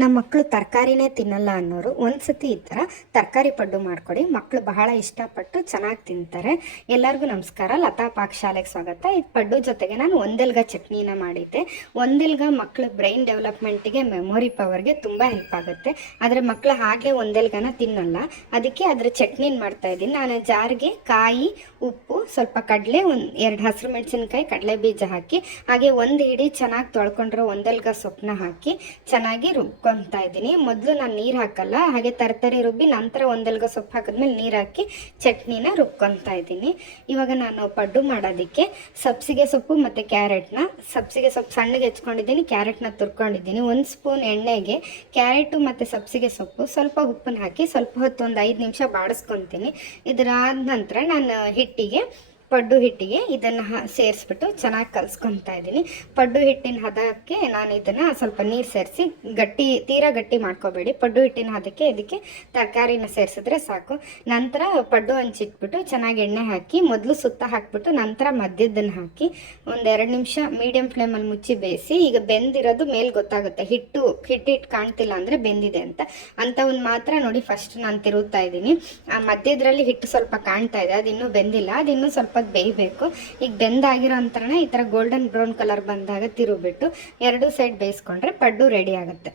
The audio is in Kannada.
ನಮ್ಮ ಮಕ್ಕಳು ತರಕಾರಿನೇ ತಿನ್ನಲ್ಲ ಅನ್ನೋರು ಒಂದ್ಸತಿ ಈ ಥರ ತರಕಾರಿ ಪಡ್ಡು ಮಾಡಿಕೊಡಿ. ಮಕ್ಕಳು ಬಹಳ ಇಷ್ಟಪಟ್ಟು ಚೆನ್ನಾಗಿ ತಿಂತಾರೆ. ಎಲ್ಲರಿಗೂ ನಮಸ್ಕಾರ. ಲತಾ ಪಾಕಶಾಲೆಗೆ ಸ್ವಾಗತ. ಈ ಪಡ್ಡು ಜೊತೆಗೆ ನಾನು ಒಂದೆಲ್ಗ ಚಟ್ನಿನ ಮಾಡಿದ್ದೆ. ಒಂದೆಲ್ಗ ಮಕ್ಕಳು ಬ್ರೈನ್ ಡೆವಲಪ್ಮೆಂಟಿಗೆ ಮೆಮೊರಿ ಪವರ್ಗೆ ತುಂಬ ಹೆಲ್ಪ್ ಆಗುತ್ತೆ. ಆದರೆ ಮಕ್ಕಳು ಹಾಗೆ ಒಂದೆಲ್ಗನ ತಿನ್ನಲ್ಲ. ಅದಕ್ಕೆ ಅದರ ಚಟ್ನಿನ ಮಾಡ್ತಾ ಇದ್ದೀನಿ. ನಾನು ಜಾರ್ಗೆ ಕಾಯಿ, ಉಪ್ಪು, ಸ್ವಲ್ಪ ಕಡಲೆ, ಒಂದು ಎರಡು ಹಸಿರು ಮೆಣಸಿನಕಾಯಿ, ಕಡಲೆ ಬೀಜ ಹಾಕಿ, ಹಾಗೆ ಒಂದು ಹಿಡಿ ಚೆನ್ನಾಗಿ ತೊಳ್ಕೊಂಡಿರೋ ಒಂದೆಲ್ಗ ಸೊಪ್ಪನ್ನ ಹಾಕಿ ಚೆನ್ನಾಗಿ ರುಬ್ಕೊತಾ ಇದ್ದೀನಿ. ಮೊದಲು ನಾನು ನೀರು ಹಾಕಲ್ಲ, ಹಾಗೆ ತರತರಿ ರುಬ್ಬಿ, ನಂತರ ಒಂದೆಲ್ಗ ಸೊಪ್ಪು ಹಾಕಿದ್ಮೇಲೆ ನೀರು ಹಾಕಿ ಚಟ್ನಿನ ರುಬ್ಕೊತಾ ಇದ್ದೀನಿ. ಇವಾಗ ನಾನು ಪಡ್ಡು ಮಾಡೋದಕ್ಕೆ ಸಬ್ಸಿಗೆ ಸೊಪ್ಪು ಮತ್ತು ಕ್ಯಾರೆಟ್ನ. ಸಬ್ಸಿಗೆ ಸೊಪ್ಪು ಸಣ್ಣಗೆ ಹೆಚ್ಕೊಂಡಿದ್ದೀನಿ, ಕ್ಯಾರೆಟ್ನ ತುರ್ಕೊಂಡಿದ್ದೀನಿ. ಒಂದು ಸ್ಪೂನ್ ಎಣ್ಣೆಗೆ ಕ್ಯಾರೆಟು ಮತ್ತು ಸಬ್ಸಿಗೆ ಸೊಪ್ಪು ಸ್ವಲ್ಪ ಉಪ್ಪನ್ನು ಹಾಕಿ ಸ್ವಲ್ಪ ಹೊತ್ತು ಒಂದು ಐದು ನಿಮಿಷ ಬಾಡಿಸ್ಕೊತೀನಿ. ಇದರಾದ ನಂತರ ನಾನು ಹಿಟ್ಟಿಗೆ ಪಡ್ಡು ಹಿಟ್ಟಿಗೆ ಇದನ್ನು ಸೇರಿಸ್ಬಿಟ್ಟು ಚೆನ್ನಾಗಿ ಕಲಿಸ್ಕೊತಾ ಇದ್ದೀನಿ. ಪಡ್ಡು ಹಿಟ್ಟಿನ ಹದಕ್ಕೆ ನಾನು ಇದನ್ನು ಸ್ವಲ್ಪ ನೀರು ಸೇರಿಸಿ ಗಟ್ಟಿ, ತೀರಾ ಗಟ್ಟಿ ಮಾಡ್ಕೋಬೇಡಿ. ಪಡ್ಡು ಹಿಟ್ಟಿನ ಹದಕ್ಕೆ ಇದಕ್ಕೆ ತರಕಾರಿನ ಸೇರಿಸಿದ್ರೆ ಸಾಕು. ನಂತರ ಪಡ್ಡು ಹಂಚಿಟ್ಬಿಟ್ಟು ಚೆನ್ನಾಗಿ ಎಣ್ಣೆ ಹಾಕಿ ಮೊದಲು ಸುತ್ತ ಹಾಕ್ಬಿಟ್ಟು ನಂತರ ಮಧ್ಯದನ್ನು ಹಾಕಿ ಒಂದು ಎರಡು ನಿಮಿಷ ಮೀಡಿಯಂ ಫ್ಲೇಮಲ್ಲಿ ಮುಚ್ಚಿ ಬೇಯಿಸಿ, ಈಗ ಬೆಂದಿರೋದು ಮೇಲೆ ಗೊತ್ತಾಗುತ್ತೆ. ಹಿಟ್ಟು ಹಿಟ್ಟು ಹಿಟ್ಟು ಕಾಣ್ತಿಲ್ಲ ಅಂದರೆ ಬೆಂದಿದೆ ಅಂತ. ಅಂತ ಒಂದು ಮಾತ್ರ ನೋಡಿ ಫಸ್ಟ್ ನಾನು ತಿರುಗ್ತಾ ಇದ್ದೀನಿ. ಆ ಮಧ್ಯದ್ರಲ್ಲಿ ಹಿಟ್ಟು ಸ್ವಲ್ಪ ಕಾಣ್ತಾ ಇದೆ, ಅದು ಇನ್ನೂ ಬೆಂದಿಲ್ಲ. ಅದು ಇನ್ನೂ ಸ್ವಲ್ಪ ಹೊತ್ತು ಬೇಯಬೇಕು. ಈಗ ಬೆಂದಾಗಿರೋ ಅಂತರನೇ ಈ ಥರ ಗೋಲ್ಡನ್ ಬ್ರೌನ್ ಕಲರ್ ಬಂದಾಗ ತಿರುಬಿಟ್ಟು ಎರಡು ಸೈಡ್ ಬೇಯಿಸ್ಕೊಂಡ್ರೆ ಪಡ್ಡು ರೆಡಿ ಆಗುತ್ತೆ.